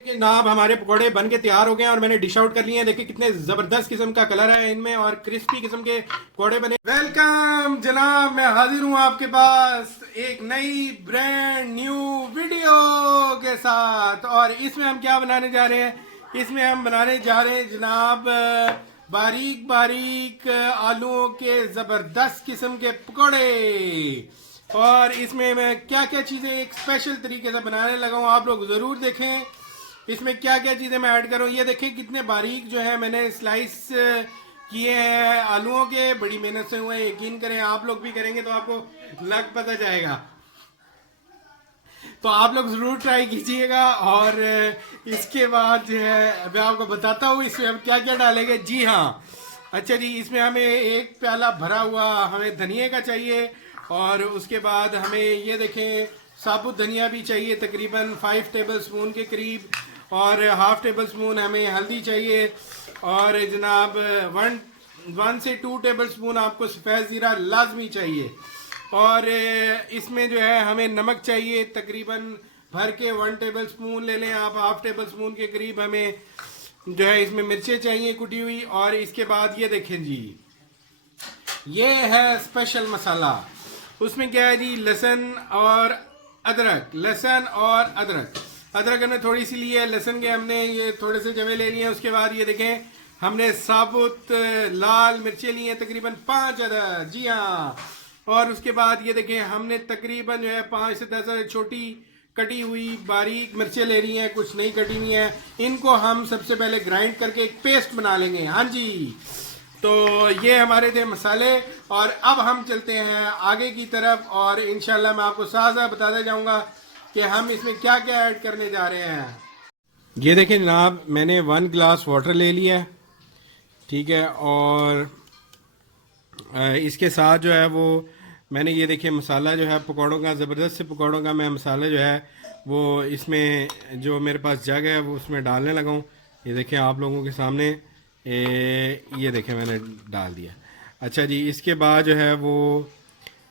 कि नाब हमारे पकोड़े बन के तैयार हो गए हैं और मैंने डिश आउट कर लिए हैं। देखिए कितने जबरदस्त किस्म का कलर है इनमें और क्रिस्पी किस्म के पकोड़े बने। वेलकम जनाब, मैं हाजिर हूं आपके पास एक नई ब्रांड न्यू वीडियो के साथ। और इसमें हम क्या बनाने जा रहे हैं? इसमें हम बनाने जा रहे हैं जनाब बारीक बारीक आलूओं के जबरदस्त किस्म के पकोड़े। और इसमें मैं क्या क्या चीज़ें एक स्पेशल तरीके से बनाने लगा हूँ, आप लोग ज़रूर देखें इसमें क्या क्या चीज़ें मैं ऐड करूँ। ये देखें कितने बारीक जो है मैंने स्लाइस किए हैं आलूओं के, बड़ी मेहनत से हुए हैं। यकीन करें आप लोग भी करेंगे तो आपको लग पता जाएगा। तो आप लोग ज़रूर ट्राई कीजिएगा। और इसके बाद जो है मैं आपको बताता हूँ इसमें हम क्या क्या डालेंगे। जी हाँ, अच्छा जी, इसमें हमें एक प्याला भरा हुआ हमें धनिए का चाहिए। और उसके बाद हमें ये देखें साबुत धनिया भी चाहिए, तकरीबन 5 टेबल स्पून के करीब। और हाफ टेबल स्पून हमें हल्दी चाहिए। और जनाब 1 से 2 टेबल स्पून आपको सफ़ेद ज़ीरा लाजमी चाहिए। और इसमें जो है हमें नमक चाहिए, तकरीबन भर के 1 टेबल स्पून ले लें आप, हाफ टेबल स्पून के करीब हमें जो है इसमें मिर्चें चाहिए कुटी हुई। और इसके बाद ये देखें जी, ये है स्पेशल मसाला। उसमें क्या है जी, लहसुन और अदरक। लहसुन और अदरक, अदरक हमने थोड़ी सी ली है, लहसुन के हमने ये थोड़े से जवे ले लिए हैं। उसके बाद ये देखें हमने साबुत लाल मिर्चें ली हैं तकरीबन 5 अदद। जी हाँ। और उसके बाद ये देखें हमने तकरीबन जो है 5 से 10 छोटी कटी हुई बारीक मिर्चें ले रही हैं, कुछ नहीं कटी हुई हैं। इनको हम सबसे पहले ग्राइंड करके एक पेस्ट बना लेंगे। हाँ जी, तो ये हमारे थे मसाले। और अब हम चलते हैं आगे की तरफ और इंशाल्लाह मैं आपको साथ साथ बताता जाऊंगा कि हम इसमें क्या क्या ऐड करने जा रहे हैं। ये देखें जनाब, मैंने 1 गिलास वाटर ले लिया है, ठीक है। और इसके साथ जो है वो मैंने ये देखिए मसाला जो है पकौड़ों का, ज़बरदस्त से पकौड़ों का मैं मसाला जो है वो इसमें जो मेरे पास जग है वो उसमें डालने लगा हूँ। ये देखें आप लोगों के सामने ये देखें मैंने डाल दिया। अच्छा जी, इसके बाद जो है वो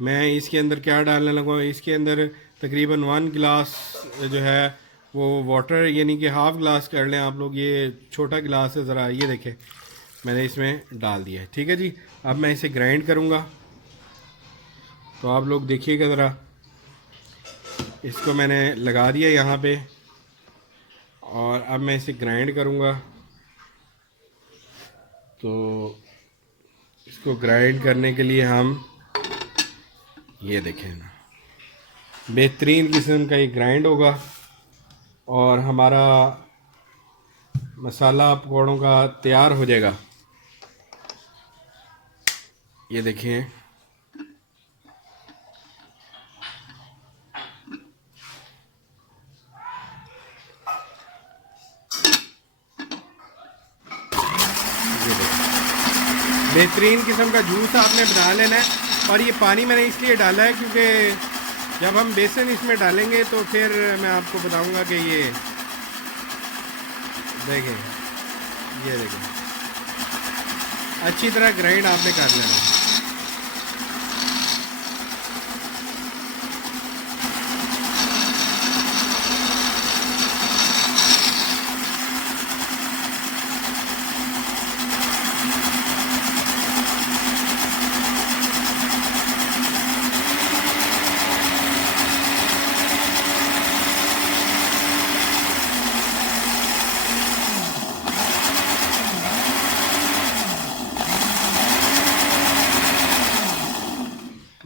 मैं इसके अंदर क्या डालने लगा हूँ, इसके अंदर तकरीबन 1 गिलास जो है वो वाटर, यानी कि हाफ़ गिलास कर लें आप लोग। ये छोटा गिलास है ज़रा, ये देखें मैंने इसमें डाल दिया है, ठीक है जी। अब मैं इसे ग्राइंड करूँगा, तो आप लोग देखिएगा ज़रा। इसको मैंने लगा दिया यहाँ पे और अब मैं इसे ग्राइंड करूँगा। तो इसको ग्राइंड करने के लिए हम ये देखें ना, बेहतरीन किस्म का ये ग्राइंड होगा और हमारा मसाला पकौड़ों का तैयार हो जाएगा। ये देखें, बेहतरीन किस्म का जूस आपने बना लेना है। और ये पानी मैंने इसलिए डाला है क्योंकि जब हम बेसन इसमें डालेंगे तो फिर मैं आपको बताऊंगा कि ये देखें, ये देखें अच्छी तरह ग्राइंड आपने कर लेना है।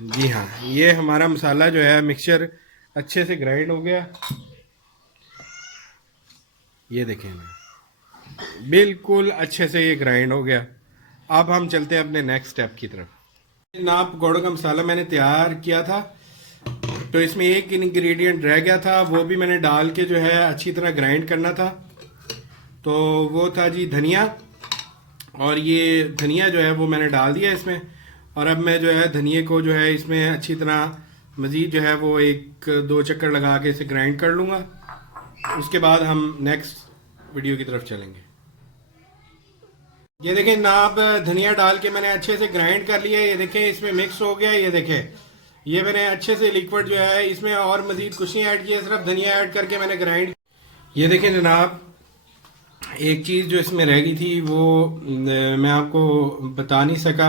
जी हाँ, ये हमारा मसाला जो है मिक्सचर अच्छे से ग्राइंड हो गया। ये देखें ना, बिल्कुल अच्छे से ये ग्राइंड हो गया। अब हम चलते हैं अपने नेक्स्ट स्टेप की तरफ। ना पकौड़ों का मसाला मैंने तैयार किया था, तो इसमें एक इंग्रेडिएंट रह गया था, वो भी मैंने डाल के जो है अच्छी तरह ग्राइंड करना था। तो वो था जी धनिया। और ये धनिया जो है वो मैंने डाल दिया इसमें। और अब मैं जो है धनिए को जो है इसमें अच्छी तरह मज़ीद जो है वो 1-2 चक्कर लगा के इसे ग्राइंड कर लूँगा। उसके बाद हम नेक्स्ट वीडियो की तरफ चलेंगे। ये देखें जनाब, धनिया डाल के मैंने अच्छे से ग्राइंड कर लिया। ये देखें इसमें मिक्स हो गया। ये देखें ये मैंने अच्छे से लिक्विड जो है इसमें और मज़ीद कुछ नहीं ऐड किया, सिर्फ धनिया ऐड करके मैंने ग्राइंड ये देखें जनाब, एक चीज़ जो इसमें रह गई थी वो मैं आपको बता नहीं सका।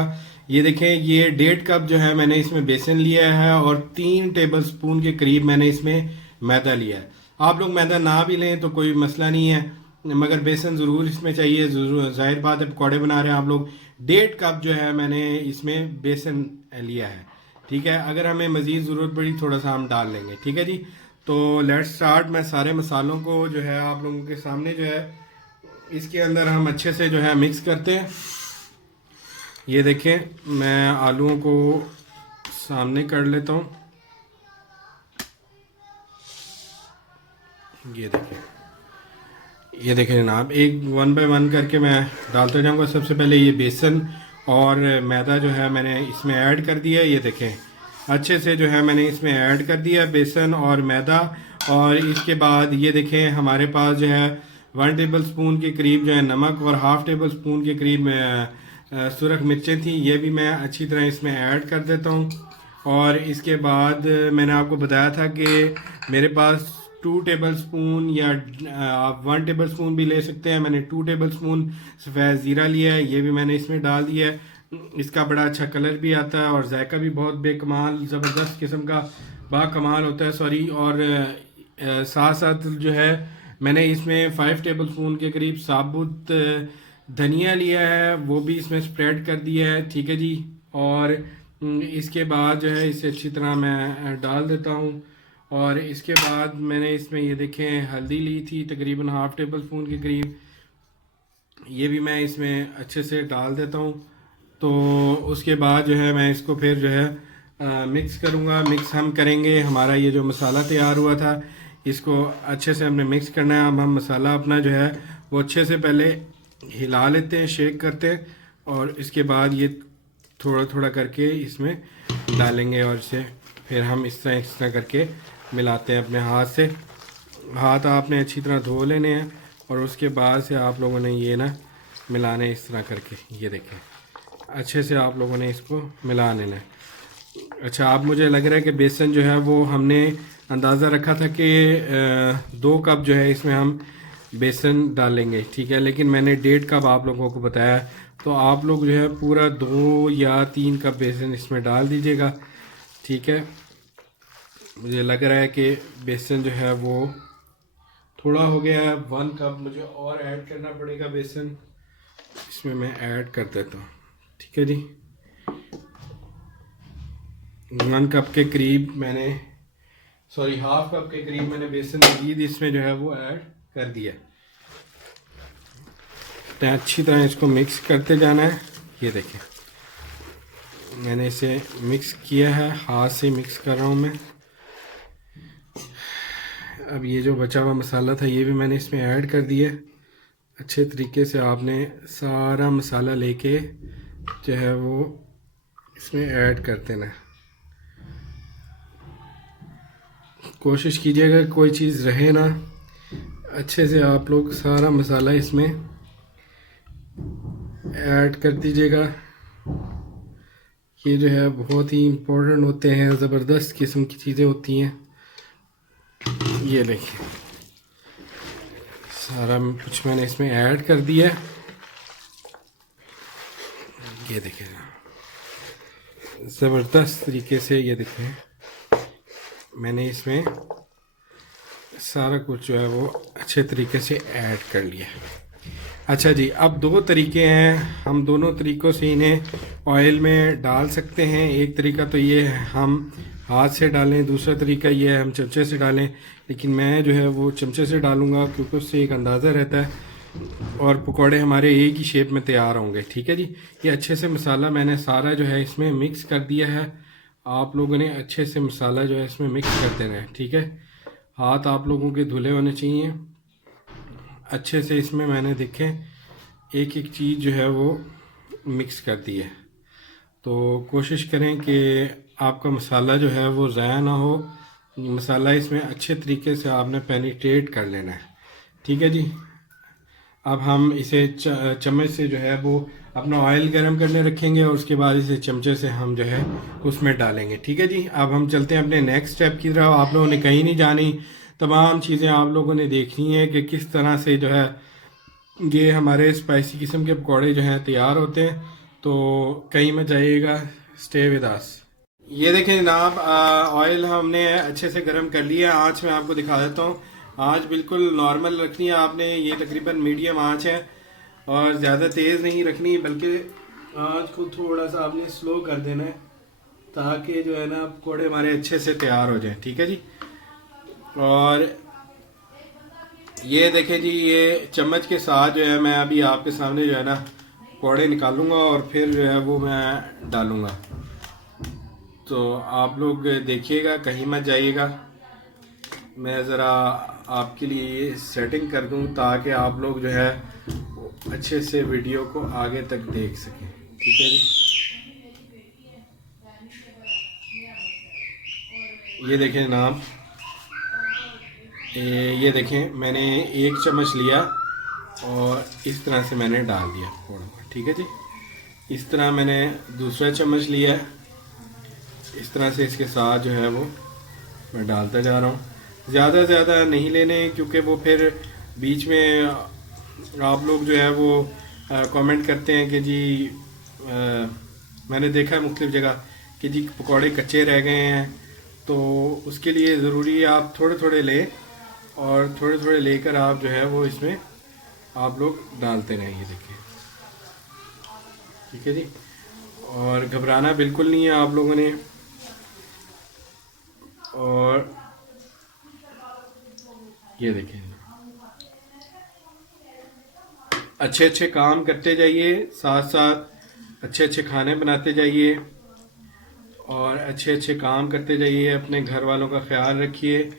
ये देखें, ये 1.5 कप जो है मैंने इसमें बेसन लिया है और 3 टेबल स्पून के करीब मैंने इसमें मैदा लिया है। आप लोग मैदा ना भी लें तो कोई मसला नहीं है, मगर बेसन ज़रूर इसमें चाहिए। ज़रूर, जाहिर बात है पकौड़े बना रहे हैं आप लोग। 1.5 कप जो है मैंने इसमें बेसन लिया है, ठीक है। अगर हमें मज़ीद ज़रूरत पड़ी थोड़ा सा हम डाल लेंगे, ठीक है जी। तो लेट्स स्टार्ट। मैं सारे मसालों को जो है आप लोगों के सामने जो है इसके अंदर हम अच्छे से जो है मिक्स करते हैं। ये देखें, मैं आलूओं को सामने कर लेता हूँ। ये देखें जनाब, एक 1 बाय 1 करके मैं डालता जाऊँगा। सबसे पहले ये बेसन और मैदा जो है मैंने इसमें ऐड कर दिया। ये देखें, अच्छे से जो है मैंने इसमें ऐड कर दिया बेसन और मैदा। और इसके बाद ये देखें, हमारे पास जो है 1 टेबल स्पून के करीब जो है नमक और हाफ़ टेबल स्पून के करीब सुरख मिर्चें थी, ये भी मैं अच्छी तरह इसमें ऐड कर देता हूँ। और इसके बाद मैंने आपको बताया था कि मेरे पास 2 टेबल स्पून या आप 1 टेबल स्पून भी ले सकते हैं। मैंने 2 टेबल स्पून सफ़ेद ज़ीरा लिया है, ये भी मैंने इसमें डाल दिया है। इसका बड़ा अच्छा कलर भी आता है और जायका भी बहुत बेकमाल ज़बरदस्त किस्म का बाकमाल होता है, सॉरी। और साथ साथ जो है मैंने इसमें 5 टेबल स्पून के करीब साबुत धनिया लिया है, वो भी इसमें स्प्रेड कर दिया है, ठीक है जी। और इसके बाद जो है इसे अच्छी तरह मैं डाल देता हूँ। और इसके बाद मैंने इसमें ये देखें हल्दी ली थी तकरीबन हाफ़ टेबल स्पून के करीब, ये भी मैं इसमें अच्छे से डाल देता हूँ। तो उसके बाद जो है मैं इसको फिर जो है मिक्स करूँगा। मिक्स हम करेंगे, हमारा ये जो मसाला तैयार हुआ था इसको अच्छे से हमने मिक्स करना है। अब हम मसाला अपना जो है वो अच्छे से पहले हिला लेते हैं, शेक करते हैं, और इसके बाद ये थोड़ा थोड़ा करके इसमें डालेंगे और इसे फिर हम इस तरह करके मिलाते हैं अपने हाथ से। हाथ आपने अच्छी तरह धो लेने हैं और उसके बाद से आप लोगों ने ये ना मिलाने इस तरह करके, ये देखें अच्छे से आप लोगों ने इसको मिला लेना है। अच्छा, अब मुझे लग रहा है कि बेसन जो है वो हमने अंदाज़ा रखा था कि 2 कप जो है इसमें हम बेसन डालेंगे, ठीक है, लेकिन मैंने 1.5 कप आप लोगों को बताया। तो आप लोग जो है पूरा 2 या 3 कप बेसन इसमें डाल दीजिएगा, ठीक है। मुझे लग रहा है कि बेसन जो है वो थोड़ा हो गया है, 1 कप मुझे और ऐड करना पड़ेगा बेसन, इसमें मैं ऐड कर देता हूँ, ठीक है जी। 1 कप के करीब मैंने, सॉरी हाफ़ कप के करीब मैंने बेसन मज़ीद इसमें जो है वो ऐड कर दिया। तो अच्छी तरह इसको मिक्स करते जाना है। ये देखें, मैंने इसे मिक्स किया है, हाथ से मिक्स कर रहा हूँ मैं। अब ये जो बचा हुआ मसाला था ये भी मैंने इसमें ऐड कर दिया। अच्छे तरीके से आपने सारा मसाला लेके जो है वो इसमें ऐड कर देना। कोशिश कीजिएगा कोई चीज़ रहे ना, अच्छे से आप लोग सारा मसाला इसमें ऐड कर दीजिएगा। ये जो है बहुत ही इम्पोर्टेंट होते हैं, ज़बरदस्त किस्म की चीज़ें होती हैं। ये देखिए सारा कुछ मैंने इसमें ऐड कर दिया। ये देखिए ज़बरदस्त तरीके से, ये देखें मैंने इसमें सारा कुछ जो है वो अच्छे तरीके से ऐड कर लिया। अच्छा जी, अब 2 तरीके हैं, हम दोनों तरीक़ों से इन्हें ऑयल में डाल सकते हैं। एक तरीका तो ये है हम हाथ से डालें, दूसरा तरीका ये है हम चमचे से डालें, लेकिन मैं जो है वो चमचे से डालूँगा क्योंकि उससे एक अंदाज़ा रहता है और पकौड़े हमारे एक ही शेप में तैयार होंगे, ठीक है जी। ये अच्छे से मसाला मैंने सारा जो है इसमें मिक्स कर दिया है। आप लोगों ने अच्छे से मसाला जो है इसमें मिक्स कर देना है, ठीक है। हाथ आप लोगों के धुले होने चाहिए अच्छे से। इसमें मैंने देखें एक एक चीज़ जो है वो मिक्स कर दी है। तो कोशिश करें कि आपका मसाला जो है वो ज़ाया ना हो, मसाला इसमें अच्छे तरीके से आपने पेनिट्रेट कर लेना है, ठीक है जी। अब हम इसे चम्मच से जो है वो अपना ऑयल गरम करने रखेंगे और उसके बाद इसे चमचे से हम जो है उसमें डालेंगे, ठीक है जी। अब हम चलते हैं अपने नेक्स्ट स्टेप की तरफ। आप लोगों ने कहीं नहीं जानी, तमाम चीज़ें आप लोगों ने देखनी है कि किस तरह से जो है ये हमारे स्पाइसी किस्म के पकौड़े जो हैं तैयार होते हैं। तो कहीं मत जाइएगा, स्टे विद अस। ये देखें जनाब, ऑयल हमने अच्छे से गर्म कर लिया। आँच मैं आपको दिखा देता हूँ। आँच बिल्कुल नॉर्मल रखनी है आपने, ये तकरीबन मीडियम आँच है और ज़्यादा तेज़ नहीं रखनी, बल्कि आँच को थोड़ा सा आपने स्लो कर देना है ताकि जो है ना पकौड़े हमारे अच्छे से तैयार हो जाएं। ठीक है जी। और ये देखें जी, ये चम्मच के साथ जो है मैं अभी आपके सामने जो है ना पकौड़े निकालूंगा और फिर जो है वो मैं डालूंगा। तो आप लोग देखिएगा, कहीं मत जाइएगा। मैं ज़रा आपके लिए सेटिंग कर दूं ताकि आप लोग जो है अच्छे से वीडियो को आगे तक देख सकें। ठीक है जी। ये देखें जनाब, ये देखें मैंने एक चम्मच लिया और इस तरह से मैंने डाल दिया पकौड़ा। ठीक है जी। इस तरह मैंने दूसरा चम्मच लिया, इस तरह से इसके साथ जो है वो मैं डालता जा रहा हूँ। ज़्यादा ज़्यादा नहीं लेने, क्योंकि वो फिर बीच में आप लोग जो है वो कमेंट करते हैं कि जी मैंने देखा है मुख्तलिफ़ जगह कि जी पकौड़े कच्चे रह गए हैं। तो उसके लिए ज़रूरी है आप थोड़े थोड़े लें और थोड़े थोड़े लेकर आप जो है वो इसमें आप लोग डालते रहें। ये देखिए, ठीक है जी। और घबराना बिल्कुल नहीं है आप लोगों ने। और ये देखें, अच्छे अच्छे काम करते जाइए, साथ साथ अच्छे अच्छे खाने बनाते जाइए और अच्छे अच्छे काम करते जाइए। अपने घर वालों का ख्याल रखिए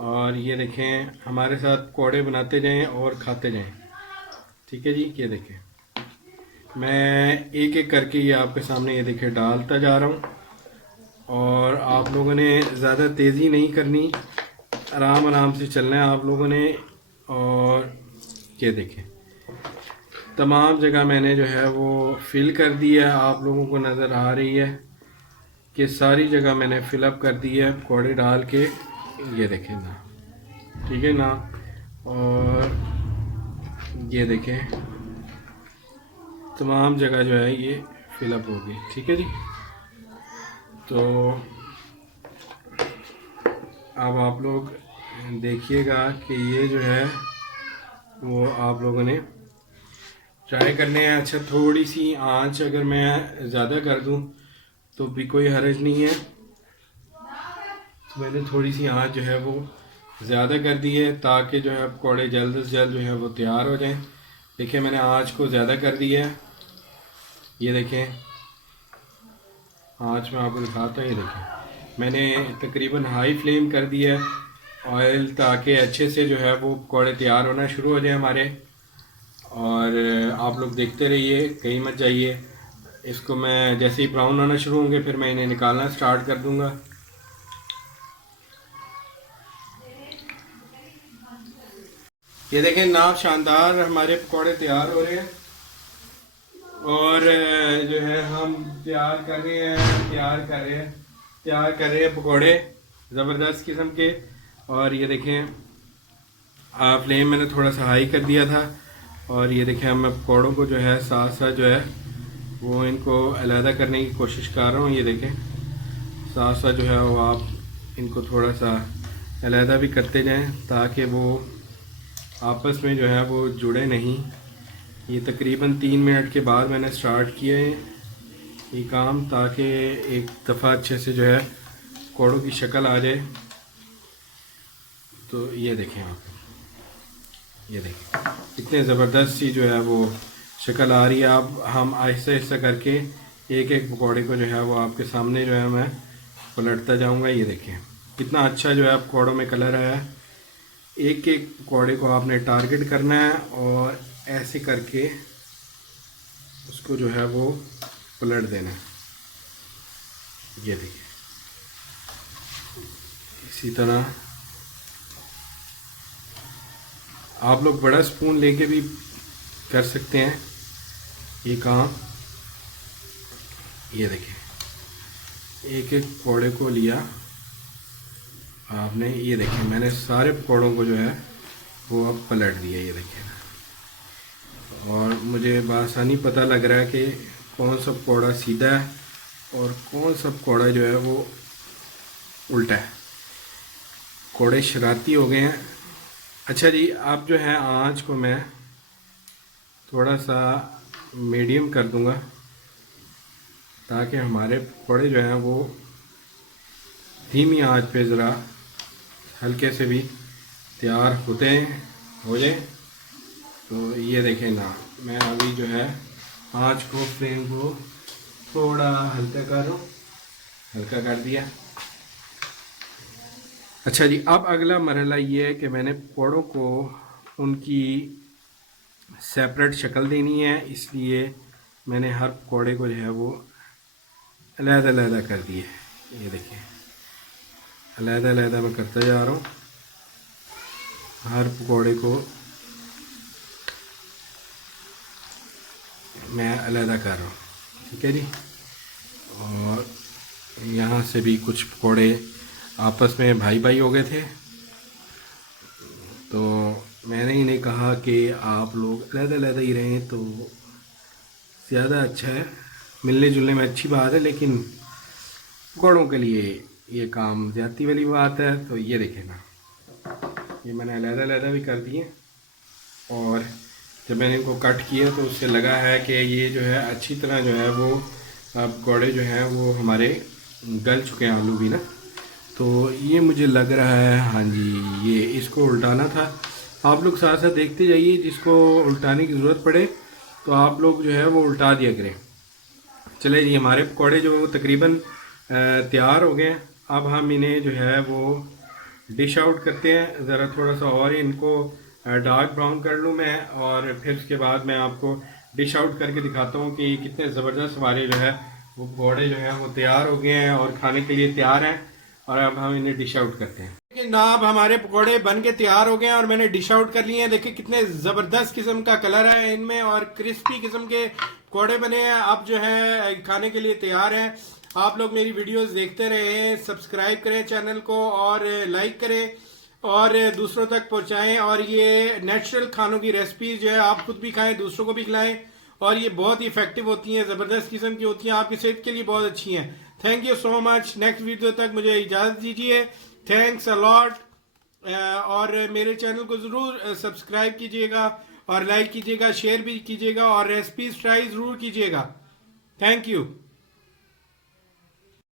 और ये देखें हमारे साथ पकौड़े बनाते जाएं और खाते जाएं। ठीक है जी। ये देखें मैं एक एक करके ये आपके सामने ये देखें डालता जा रहा हूँ। और आप लोगों ने ज़्यादा तेज़ी नहीं करनी, आराम आराम से चलना है आप लोगों ने। और ये देखें तमाम जगह मैंने जो है वो फिल कर दिया, आप लोगों को नज़र आ रही है कि सारी जगह मैंने फिलअप कर दी है पकौड़े डाल के। ये देखें ना, ठीक है ना। और ये देखें तमाम जगह जो है ये फिलअप हो गई। ठीक है जी। तो अब आप लोग देखिएगा कि ये जो है वो आप लोगों ने ट्राई करने हैं। अच्छा, थोड़ी सी आंच अगर मैं ज़्यादा कर दूं तो भी कोई हर्ज नहीं है। तो मैंने थोड़ी सी आंच जो है वो ज़्यादा कर दी है ताकि जो है पकौड़े जल्द से जल्द जो है वो तैयार हो जाएं। देखिए मैंने आंच को ज़्यादा कर दी है। ये देखें आंच में आपको दिखाता हूँ। ये देखें मैंने तकरीबन हाई फ्लेम कर दिया है ऑयल, ताकि अच्छे से जो है वो पकौड़े तैयार होना शुरू हो जाए हमारे। और आप लोग देखते रहिए, कहीं मत जाइए। इसको मैं जैसे ही ब्राउन होना शुरू होंगे फिर मैं इन्हें निकालना स्टार्ट कर दूंगा। ये देखें नाप शानदार हमारे पकौड़े तैयार हो रहे हैं और जो है हम तैयार कर रहे हैं पकौड़े ज़बरदस्त किस्म के। और ये देखें फ्लेम मैंने थोड़ा सा हाई कर दिया था और ये देखें मैं पकौड़ों को जो है साथ साथ जो है वो इनको अलहदा करने की कोशिश कर रहा हूँ। ये देखें साथ साथ जो है वो आप इनको थोड़ा सा अलहदा भी करते जाएं ताकि वो आपस में जो है वो जुड़े नहीं। ये तकरीबन 3 मिनट के बाद मैंने स्टार्ट किया है ये काम, ताकि एक दफ़ा अच्छे से जो है पकौड़ों की शक्ल आ जाए। तो ये देखें आप, ये देखें इतने ज़बरदस्त सी जो है वो शक्ल आ रही है। अब हम आहिस्ता आहिस्ता करके एक एक पकौड़े को जो है वो आपके सामने जो है मैं पलटता जाऊंगा। ये देखें कितना अच्छा जो है पकौड़ों में कलर आया है। एक एक पकौड़े को आपने टारगेट करना है और ऐसे करके उसको जो है वो पलट देना है। ये देखिए इसी तरह आप लोग बड़ा स्पून लेके भी कर सकते हैं ये काम। ये देखिए एक एक पकौड़े को लिया आपने ये देखिए, मैंने सारे पकौड़ों को जो है वो अब पलट दिया, ये देखिए। और मुझे बआसानी पता लग रहा है कि कौन सा पकौड़ा सीधा है और कौन सा पकौड़ा जो है वो उल्टा है। पकौड़े शरारती हो गए हैं। अच्छा जी, अब जो है आँच को मैं थोड़ा सा मीडियम कर दूंगा ताकि हमारे पकौड़े जो हैं वो धीमी आंच पे ज़रा हल्के से भी तैयार हो जाए। तो ये देखें ना, मैं अभी जो है आंच को, फ्लेम को थोड़ा हल्का कर रहा हूँ, हल्का कर दिया। अच्छा जी, अब अगला मरहला ये है कि मैंने पकौड़ों को उनकी सेपरेट शक्ल देनी है, इसलिए मैंने हर पकौड़े को जो है वो अलग-अलग कर दिए। ये देखिए, अलग-अलग मैं करता जा रहा हूँ, हर पकौड़े को मैं अलग कर रहा हूँ। ठीक है जी। और यहाँ से भी कुछ पकौड़े आपस में भाई भाई हो गए थे, तो मैंने इन्हें कहा कि आप लोग अलग ही रहें तो ज़्यादा अच्छा है, मिलने जुलने में अच्छी बात है, लेकिन पकौड़ों के लिए ये काम ज़्यादती वाली बात है। तो ये देखें ना, ये मैंने अलग भी कर दिए। और जब मैंने इनको कट किया तो उससे लगा है कि ये जो है अच्छी तरह जो है वो पकौड़े जो हैं वो हमारे गल चुके हैं, आलू भी ना। तो ये मुझे लग रहा है, हाँ जी, ये इसको उल्टाना था। आप लोग साथ साथ देखते जाइए, जिसको उल्टाने की ज़रूरत पड़े तो आप लोग जो है वो उल्टा दिया करें। चले जी, हमारे पकौड़े जो तकरीबन तैयार हो गए हैं। अब हम इन्हें जो है वो डिश आउट करते हैं। ज़रा थोड़ा सा और इनको डार्क ब्राउन कर लूँ मैं, और फिर उसके बाद मैं आपको डिश आउट करके दिखाता हूँ कि कितने ज़बरदस्त हमारे जो है वो पकौड़े जो हैं वो तैयार हो गए हैं और खाने के लिए तैयार हैं। और अब हम इन्हें डिश आउट करते हैं। देखिए ना, अब हमारे पकौड़े बन के तैयार हो गए हैं और मैंने डिश आउट कर लिए हैं। देखिए कितने ज़बरदस्त किस्म का कलर है इनमें और क्रिस्पी किस्म के पकौड़े बने हैं। अब जो है खाने के लिए तैयार हैं। आप लोग मेरी वीडियोस देखते रहें, सब्सक्राइब करें चैनल को और लाइक करें और दूसरों तक पहुंचाएं। और ये नेचुरल खानों की रेसिपीज जो है आप खुद भी खाएं, दूसरों को भी खिलाएं। और ये बहुत ही इफेक्टिव होती हैं, ज़बरदस्त किस्म की होती हैं, आपकी सेहत के लिए बहुत अच्छी हैं। Thank you so much. Next video तक मुझे इजाज़त दीजिए। Thanks a lot. और मेरे चैनल को ज़रूर सब्सक्राइब कीजिएगा और लाइक कीजिएगा, शेयर भी कीजिएगा और रेसिपीज ट्राई ज़रूर कीजिएगा। Thank you.